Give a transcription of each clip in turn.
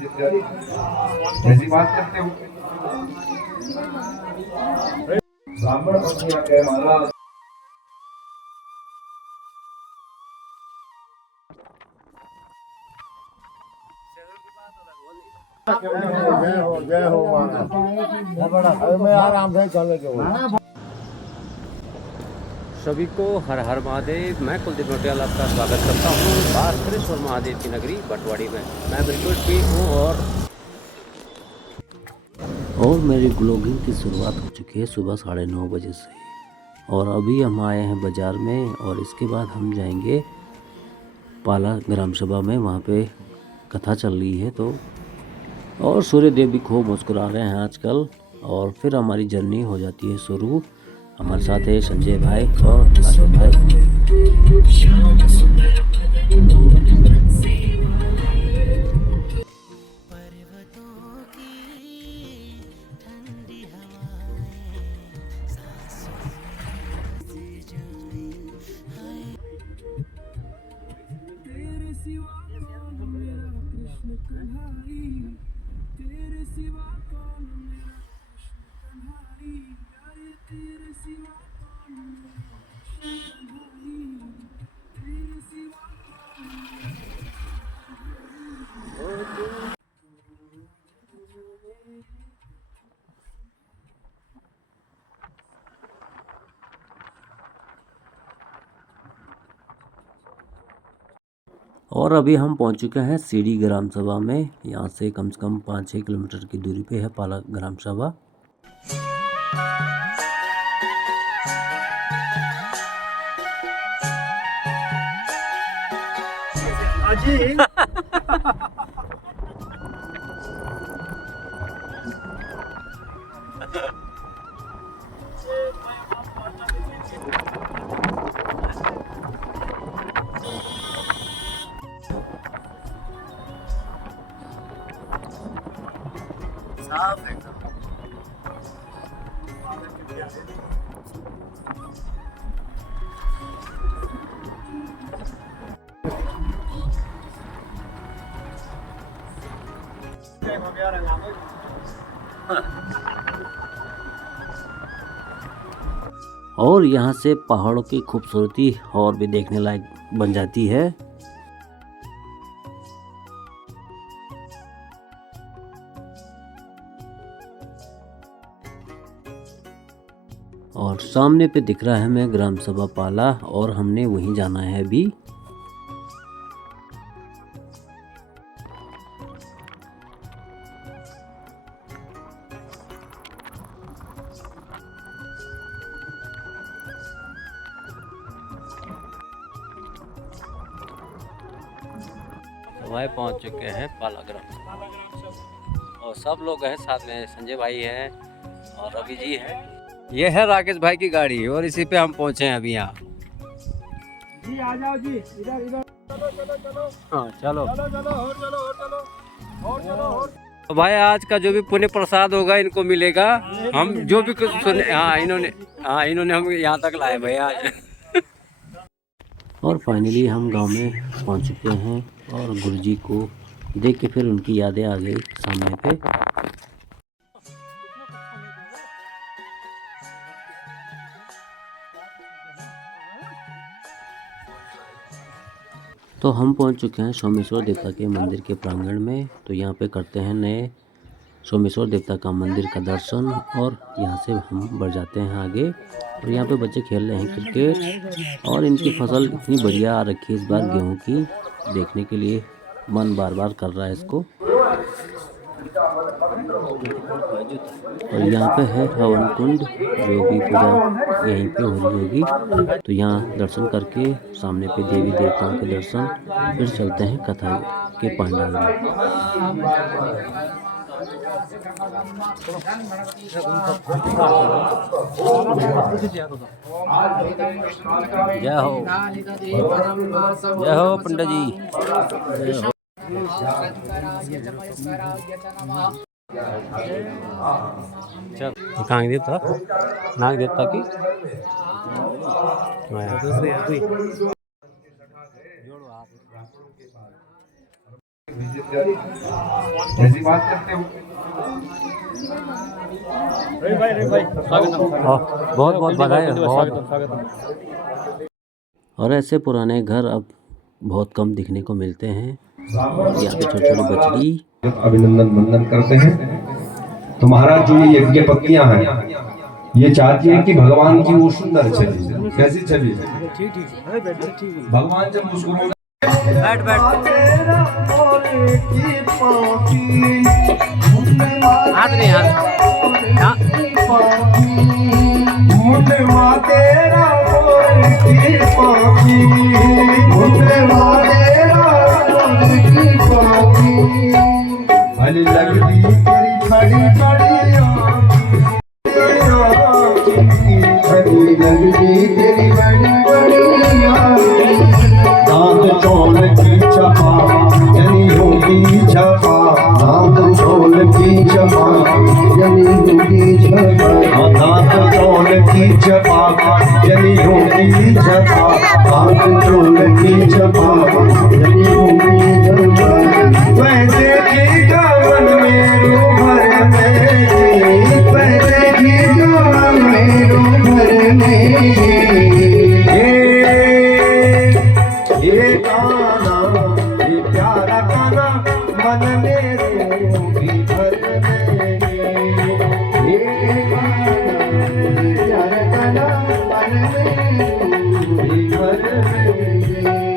जैसी बात करते हो ब्राह्मण पत्नियां कह महाराज जय हो मैं आराम से चले जाऊँ। सभी को हर हर महादेव। मैं कुलदीप नोटियाल आपका स्वागत करता हूँ बास्करेश्वर महादेव की नगरी बटवाड़ी में। मैं बिल्कुल ठीक हूँ और मेरी ब्लॉगिंग की शुरुआत हो चुकी है सुबह 9:30 बजे से। और अभी हम आए हैं बाज़ार में और इसके बाद हम जाएंगे पाला ग्राम सभा में। वहाँ पे कथा चल रही है तो और सूर्य देव भी खूब मुस्कुरा रहे हैं आजकल। और फिर हमारी जर्नी हो जाती है शुरू। हमारे साथ है संजय भाई और आशिफ भाई। और अभी हम पहुंच चुके हैं सीडी ग्राम सभा में। यहाँ से कम 5-6 किलोमीटर की दूरी पे है पाला ग्राम सभा। और यहाँ से पहाड़ों की खूबसूरती और भी देखने लायक बन जाती है। और सामने पे दिख रहा है हमें ग्राम सभा पाला और हमने वहीं जाना है अभी। भाई पहुंच चुके हैं पाला ग्राम सभा और सब लोग हैं साथ में। संजय भाई हैं और रवि जी हैं। ये है राकेश भाई की गाड़ी और इसी पे हम पहुंचे हैं अभी यहाँ। जी आ जाओ जी, इधर इधर चलो। हाँ चलो और तो भाई आज का जो भी पुण्य प्रसाद होगा इनको मिलेगा। हम जो भी कुछ सुने इन्होंने हम यहाँ तक लाए भाई आज। और फाइनली हम गांव में पहुंच चुके हैं और गुरुजी को देख के फिर उनकी यादें आ गई सामने पे। तो हम पहुंच चुके हैं सोमेश्वर देवता के मंदिर के प्रांगण में। तो यहाँ पे करते हैं नए सोमेश्वर देवता का मंदिर का दर्शन और यहाँ से हम बढ़ जाते हैं आगे। और यहाँ पे बच्चे खेल रहे हैं क्रिकेट और इनकी फसल इतनी बढ़िया आ रखी है इस बार गेहूं की, देखने के लिए मन बार बार कर रहा है इसको। और यहाँ पे है हवन कुंड, जो भी पूजा यहीं पे हो रही होगी। तो यहाँ दर्शन करके सामने पे देवी देवताओं के दर्शन, फिर चलते हैं कथा के पंडाल में। जय हो पंडित जी। कहाँ देता नाग देवता की ऐसी बात करते हो। रवि भाई स्वागतम। बहुत बहुत बधाई। बहुत और ऐसे पुराने घर अब बहुत कम दिखने को मिलते हैं। यहाँ पे छोटी छोटी बछड़ी। अभिनंदन वंदन करते हैं। तो महाराज जो ये यज्ञ पत्नियां हैं, ये चाहती है कि भगवान की वो सुंदर छवि, कैसी छवि है? ठीक। भगवान जब मुस्कुराते बैठ बैठ हाथ नहीं हाथ मुंडवा तेरा मोर की पापी, मुंडवा तेरा मोर की पापी, भली लगती तेरी बड़ी बड़ी आँखें, भली लगती तेरी बड़ी बड़ी आँखें, दांत चोल की छपा जनी होगी छपा, दांत चोल की छपा जनी होगी छपा, दांत चोल की छपा जनी होगी छपा, दांत चोल की छपा जनी होगी छपा, वैसे की गावन मेरो भर में, वैसे की गावन मेरो भर में, ये गाना ये प्यारा गाना मन मेरो भी भर में, ये गाना ये प्यारा गाना मन मेरो भी भर में,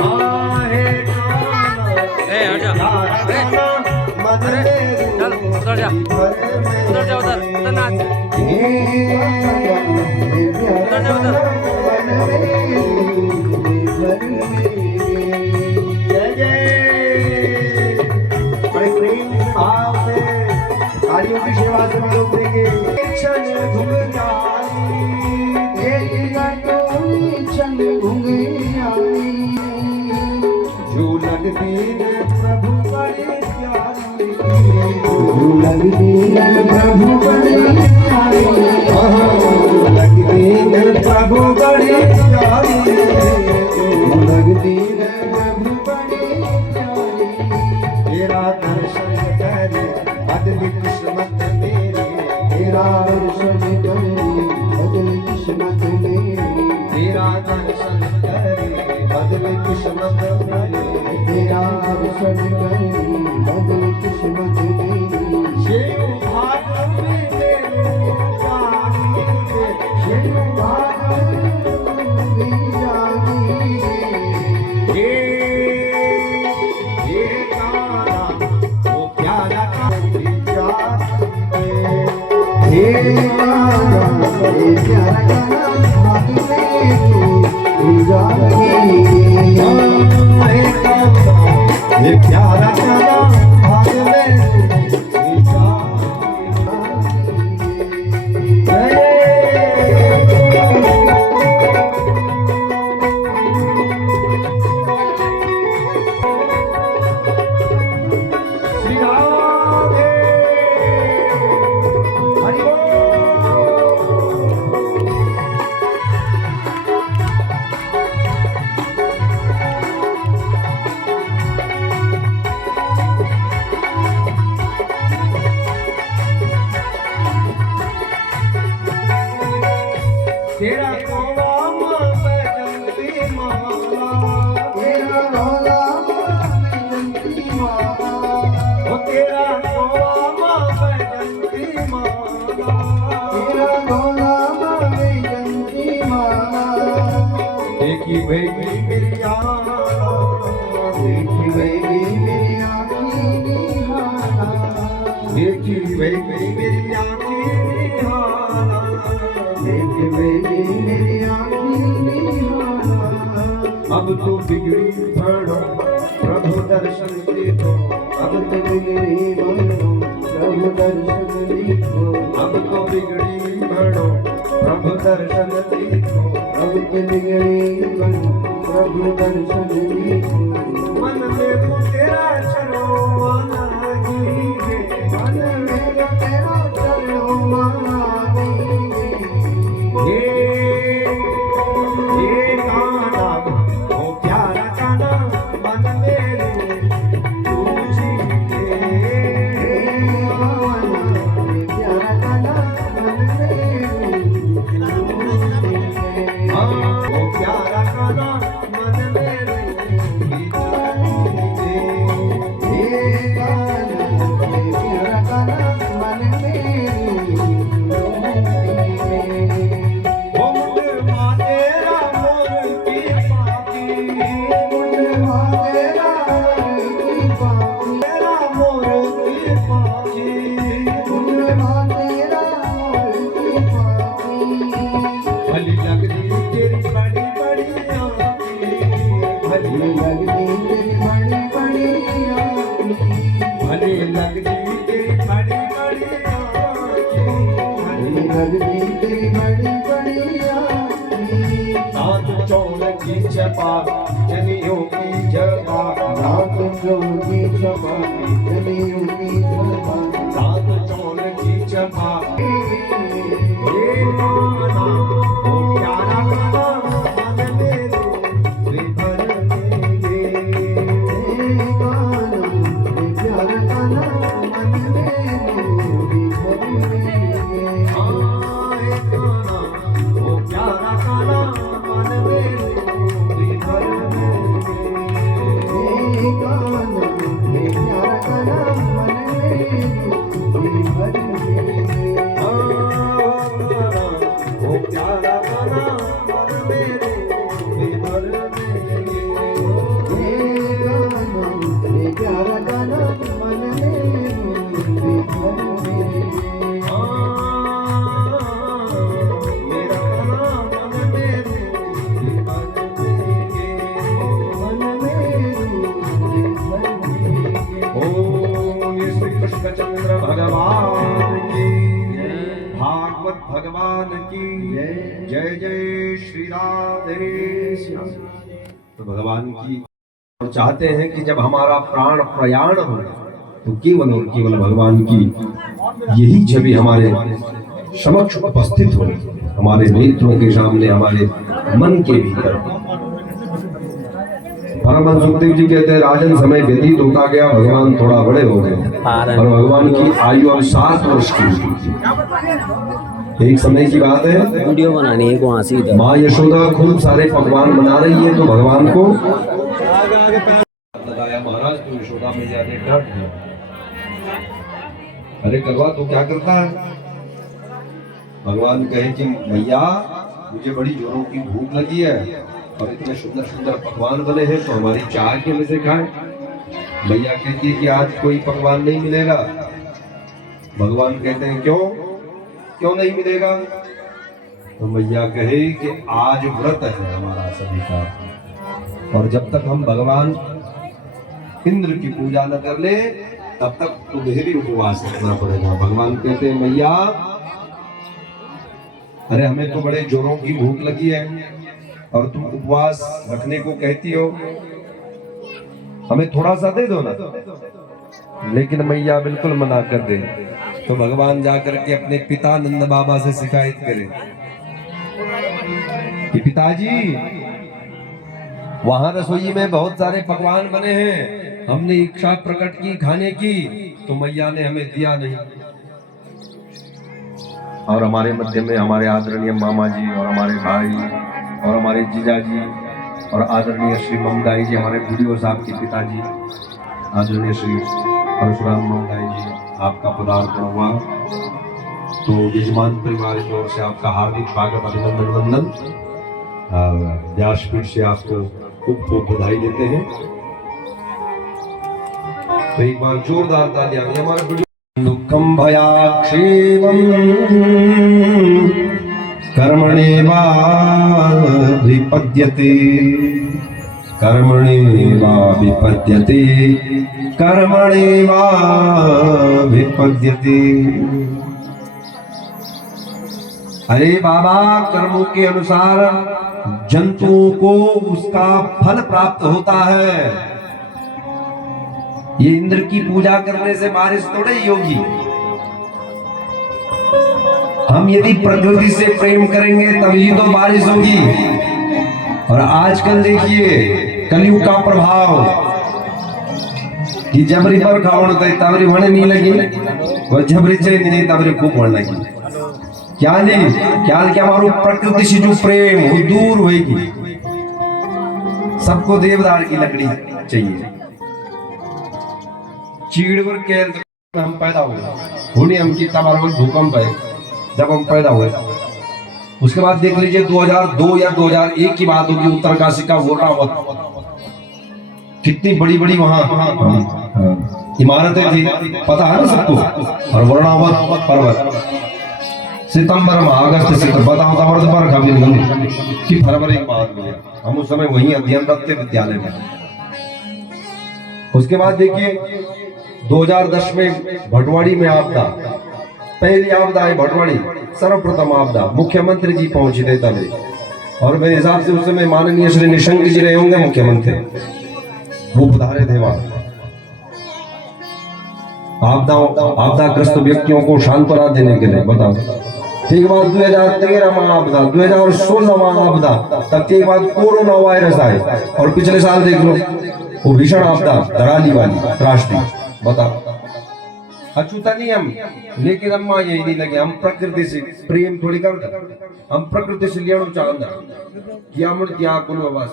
आहे गाना ए हट जा प्यारा गाना मन मेरो चल उधर जा भी भर में, उधर जा उधर नाच ये गाना ये प्यारा गाना मन मेरो भी भर में। जय जय। बड़े प्रेम भाव से कार्यों की सेवा से हम लोग देंगे। क्षण घूम जाई, एक घटों क्षण घूम जाई, जो लगती है प्रभु बड़ी प्यारी, जो लगती है प्रभु बड़ी प्यारी, जो लगती है प्रभु बड़ी प्यारी, जो लगती है प्रभु बड़ी प्यारी, तेरा दर्शन करे बदली किस्मत मेरी, तेरा दर्शन करे बदली किस्मत मेरी, तेरा दर्शन करे बदली किस्मत मेरी, तेरा दर्शन करे बदली किस्मत मेरी, शिव भाग में तेरे जानी, शिव भाग में जानी, ये गाना वो प्यारा ये गाना ये प्यारा गाना भाग में तू जानी, ये प्यारा गाना भाग में तू जानी। श्री राधे हरि बोल। तेरा नाम बैजंती माला, तेरा नाम बैजंती माला, ओ तेरा नाम बैजंती माला, तेरा नाम बैजंती माला, देखी बेगी मेरी आँखों, देखी बेगी मेरी आँखों निहारा, देखी बेगी मेरी आँखों निहारा, देखी बेगी मेरी आँखों निहारा, अब तो बिगड़ी भरो प्रभु दर्शन देखो, अब तो बिगड़ी भरो प्रभु दर्शन देखो, अब तो बिगड़ी भरो प्रभु दर्शन देखो, अब तो बिगड़ी भरो प्रभु दर्शन देखो, मन में तो तेरा चरवाना ही है, मन में तो तेरा चरवाना ही है, ये गाना वो प्यारा गाना मन मेरे तुझी लगती तेरी बड़ी बड़ी आँखें, लगती तेरी बड़ी बड़ी आँखें, दांत चौड़ की चपा जनियों की जबा, दांत चौड़ी चपा जनियों की जबा, दांत चौड़ की चपा। ये गाना वो प्यारा गाना मन में रे भर देंगे। ये गाना ये प्यार गाना मन में डोरी भर देंगे। हाँ, ये गाना वो प्यारा गाना मन में रे भर देंगे। ये गाना ये प्यार गाना मन में डोरी भर देंगे। वो प्यारा गाना मन मेरे भर देंगे। ये गाना ये प्यार गाना मन में डोरी भर देंगे। मेरा गाना मन मेरे भर देंगे। मन में डोरी भर देंगे। ओम श्री कृष्ण चंद्र भगवान की, भागवत भगवान की जय जय श्री राधे श्याम। तो भगवान की और चाहते हैं कि जब हमारा प्राण प्रयाण हो तो केवल और केवल भगवान की यही छवि हमारे समक्ष उपस्थित हो, हमारे नेत्रों के सामने, हमारे मन के भीतर। परमहंस सुखदेव जी कहते हैं राजन समय व्यतीत होता गया, भगवान थोड़ा बड़े हो गए और भगवान की आयु अब 7 वर्ष की हुई। एक समय की बात है, वीडियो बनानी है वहाँ से इधर। माँ यशोदा खूब सारे पकवान बना रही है तो भगवान को बताया महाराज तो यशोदा में जाने डांट दिया। अरे करवा तो क्या करता है? भगवान कहे कि मैया मुझे बड़ी जोरों की भूख लगी है और इतने सुंदर सुंदर पकवान बने हैं तो हमारी चाह के में से खाएं। मैया कहती है कि आज कोई पकवान नहीं मिलेगा। भगवान कहते हैं क्यों क्यों नहीं मिलेगा? तो मैया कहे कि आज व्रत है हमारा सभी का और जब तक हम भगवान इंद्र की पूजा न कर ले तब तक तुम्हें भी उपवास रखना पड़ेगा। भगवान कहते हैं मैया अरे हमें तो बड़े जोरों की भूख लगी है और तुम उपवास रखने को कहती हो, हमें थोड़ा सा दे दो ना। लेकिन मैया बिल्कुल मना कर दे तो भगवान जाकर के अपने पिता नंद बाबा से शिकायत करे कि पिताजी वहां रसोई में बहुत सारे पकवान बने हैं, हमने इच्छा प्रकट की खाने की तो मैया ने हमें दिया नहीं। और हमारे मध्य में हमारे आदरणीय मामा जी और हमारे भाई और हमारे जीजा जी और आदरणीय श्री ममदाई जी, हमारे वीडियो साहब के पिताजी आदरणीय श्री परशुराम ममदाई जी, आपका पदार्पण हुआ तो यजमान परिवार की ओर से आपका हार्दिक स्वागत अभिनंदन वंदन। व्यासपीठ से आपको खूब खूब बधाई देते हैं। तो एक बार जोरदार तालियां हमारे दुखम भयाक्षेमं कर्मणेवाभिपद्यते कर्मणेवाभिपद्यते कर्मणेवाभिपद्यते। अरे बाबा कर्मों के अनुसार जंतुओं को उसका फल प्राप्त होता है। ये इंद्र की पूजा करने से बारिश थोड़ी होगी। हम यदि प्रकृति से प्रेम करेंगे तभी तो बारिश होगी। और आजकल देखिए कलयुग का प्रभाव कि जबरी पर खावण तबरी वण नहीं लगी और जबरी चाहिए नहीं तबरी खूब वण लगी। क्या नहीं क्या हमारो प्रकृति से जो प्रेम वो दूर होगी। सबको देवदार की लकड़ी चाहिए। चीड़वर के हम पैदा हुए होने हम की तबारवल भूकंप है जब हम पैदा हुए। उसके बाद देख लीजिए 2002 या 2001 की बात होगी, उत्तरकाशी का वोटावत कितनी बड़ी बड़ी वहां इमारतें थी, पता है ना सबको। और वर्णावत पर्वत सितंबर में अगस्त से बताओ तब पर कभी कि फरवरी के बाद में हम उस समय वहीं अध्ययनरत थे विद्यालय में। उसके बाद देखिए 2010 में भटवाड़ी में आपदा, पहली आपदा है भटवाड़ी, सर्वप्रथम आपदा, मुख्यमंत्री जी पहुंचे थे तब, और मेरे हिसाब से उस समय माननीय श्री निशंक जी रहे होंगे मुख्यमंत्री, वो पधारे थे वहां। आपदाग्रस्त व्यक्तियों को सांत्वना देने के लिए, बताओ। ठीक बात, 2013 में आपदा, 2016 में आपदा, तब के बाद कोरोना वायरस आए, और पिछले साल देख लो वो भीषण आपदा दराली वाली त्रासदी, बताओ। अछूता नहीं हम, लेकिन अम्मा यही नहीं लगे, हम प्रकृति से प्रेम थोड़ी करते, हम प्रकृति से लिया चाहता क्या मन त्याग कुल बस।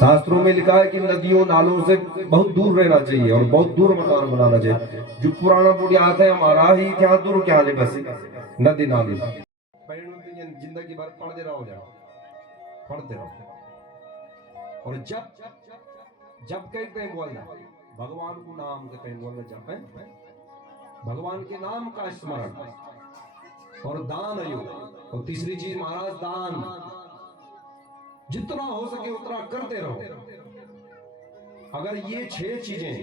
शास्त्रों में लिखा है कि नदियों नालों से बहुत दूर रहना चाहिए और बहुत दूर मकान बनाना चाहिए। जो पुराना बुढ़िया आता है हमारा ही क्या दूर क्या ले बस नदी नाले जिंदगी भर पढ़ते रहो, पढ़ते रहो। और जब कहते हैं बोलना भगवान को नाम कहते हैं, बोलना जब है भगवान के नाम का स्मरण और दान आयु। और तीसरी चीज महाराज दान, जितना हो सके उतना करते रहो। अगर ये 6 चीजें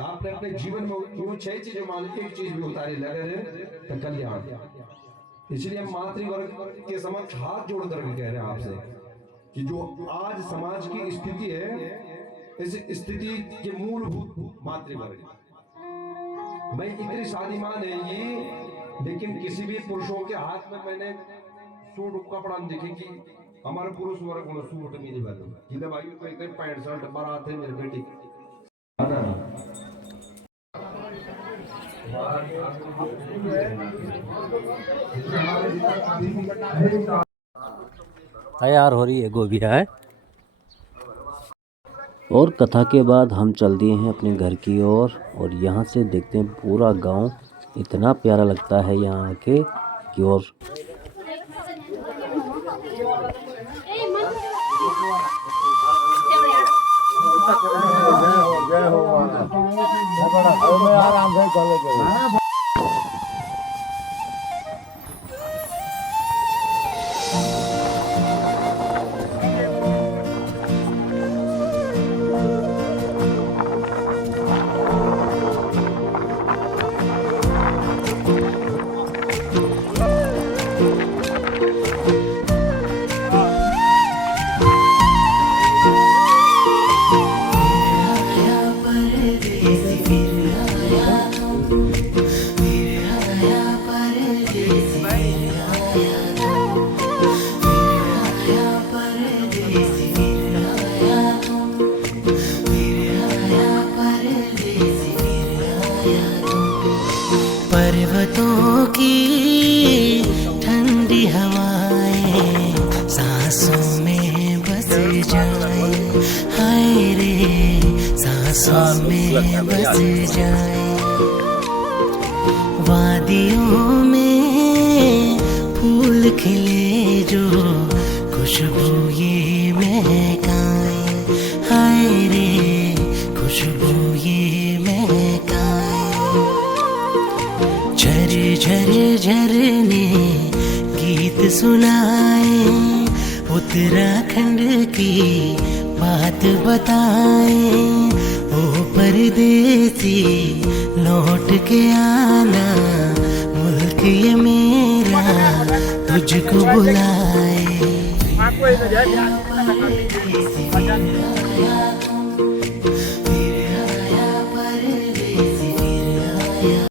आपने अपने जीवन में, वो 6 चीजें मान एक चीज भी उतारी लगे तो कल्याण। इसलिए हम मातृवर्ग के समक्ष हाथ जोड़ करके कह रहे हैं आपसे कि जो आज समाज की स्थिति है, इस स्थिति के मूलभूत मातृवर्ग। मैं इतनी शादीमान है ये, लेकिन किसी भी पुरुषों के हाथ में मैंने सूट कपड़ा देखे कि हमारे पुरुष वर्ग को सूट मिली वाले जिले भाई को एक पैंट शर्ट बारात है मेरे बेटी। तैयार हो रही है गोभिया है। और कथा के बाद हम चल दिए हैं अपने घर की ओर, और यहाँ से देखते हैं पूरा गांव। इतना प्यारा लगता है यहाँ आके कि और पर्वतों की ठंडी हवाएं सांसों में बस जाए, हाय रे सांसों में बस जाए। वादियों में फूल खिले जो खुशबू ये महकाए, हाय रे खुशबू ये महकाए। झर झरने गीत सुनाए, उत्तराखंड की बात बताए। ओ परदेसी लौट के आना, मुल्क ये मेरा तुझको बुलाए।